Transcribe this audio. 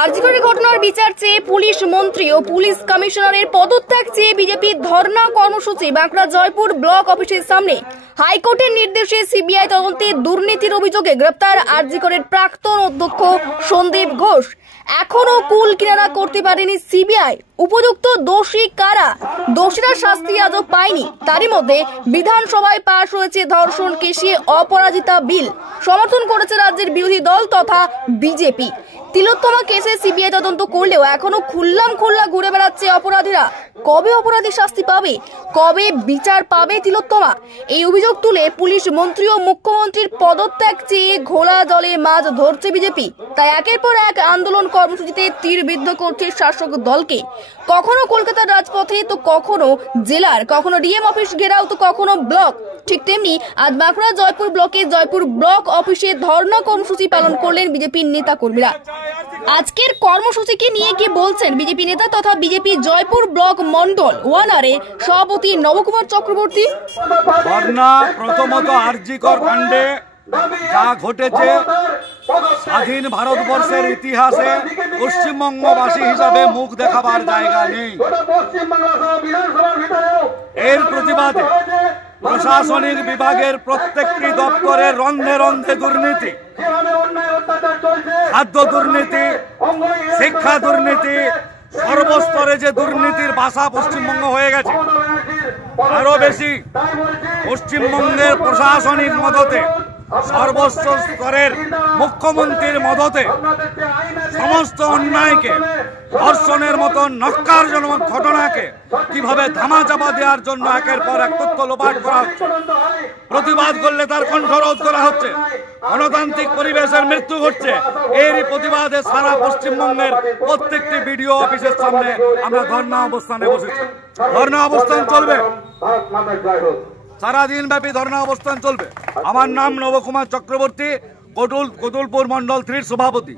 আরজিকরের ঘটনার বিচার চেয়ে পুলিশ মন্ত্রী ও পুলিশ কমিশনারের পদত্যাগ চেয়ে বিজেপির ধর্ণা কর্মসূচি বাঁকুড়া জয়পুর ব্লক অফিসের সামনে। হাইকোর্টের নির্দেশে সিবিআই তদন্তে দুর্নীতির অভিযোগে গ্রেপ্তার আরজিকরের প্রাক্তন অধ্যক্ষ সন্দীপ ঘোষ। এখনো কুল কিনারা করতে পারেনি সিবিআই। উপযুক্ত দোষী কারা? দোষীরা শাস্তি আজও পায়নি। তারই মধ্যে বিধানসভায় পাশ হয়েছে ধর্ষণ কেসে অপরাজিতা বিল। সমর্থন করেছে রাজ্যের বিরোধী দল তথা বিজেপি। তিলোত্তমা কেসে সিবিআই তদন্ত করলেও এখনো খুল্লা ঘুরে বেড়াচ্ছে অপরাধীরা। কবে অপরাধী শাস্তি পাবে? কবে বিচার পাবে তিলোত্তমা? এই অভিযোগ তুলে পুলিশ মন্ত্রী ও মুখ্যমন্ত্রীর পদত্যাগ চেয়ে ঘোলা জলে মাছ ধরছে বিজেপি। তাই একের পর এক আন্দোলন কর্মসূচিতে তীরবিদ্ধ করছে শাসক দলকে। কখনো কলকাতার রাজপথে তো কখনো জেলার, কখনো ডিএম অফিস ঘেরাও তো কখনো ব্লক। ঠিক তেমনি আজ বাঁকুড়া জয়পুর ব্লকে জয়পুর ব্লক অফিসে ধর্ণা কর্মসূচি পালন করলেন বিজেপির নেতা কর্মীরা। আজকের কর্মসূচিকে নিয়ে কি বলছেন বিজেপি নেতা তথা বিজেপি জয়পুর ব্লক মন্ডল ওয়ানারে সভাপতি নবকুমার চক্রবর্তী? প্রথমত আরজিকর কাণ্ডে যা ঘটেছে স্বাধীন ভারতবর্ষের ইতিহাসে পশ্চিমবঙ্গবাসী হিসাবে মুখ দেখাবার জায়গা নেই। এর প্রতিবাদে প্রশাসনিক বিভাগের প্রত্যেকটি দপ্তরের রন্ধে রন্ধে দুর্নীতি, খাদ্য দুর্নীতি, শিক্ষা দুর্নীতি, সর্বস্তরে যে দুর্নীতির বাসা পশ্চিমবঙ্গ হয়ে গেছে। আরো বেশি পশ্চিমবঙ্গের প্রশাসনিক মদতে, সর্বোচ্চ স্তরের মুখ্যমন্ত্রীর মদতে সমস্ত অন্যায়কে, ধর্ষণের মতো নক্কারজনক ঘটনাকে কিভাবে ধামাচাপা দেওয়ার জন্য একের পর এক তথ্য লোপাট করা হচ্ছে। প্রতিবাদ করলে তার কণ্ঠরোধ করা হচ্ছে। গণতান্ত্রিক পরিবেশের মৃত্যু ঘটছে। এরই প্রতিবাদে সারা পশ্চিমবঙ্গের প্রত্যেকটি বিডিও অফিসের সামনে আমরা ধর্ণা অবস্থানে বসেছি। ধর্ণা অবস্থান চলবে, সারাদিন ব্যাপী ধর্ণা অবস্থান চলবে। আমার নাম নবকুমার চক্রবর্তী, কতুলপুর মন্ডল 3 সভাপতি।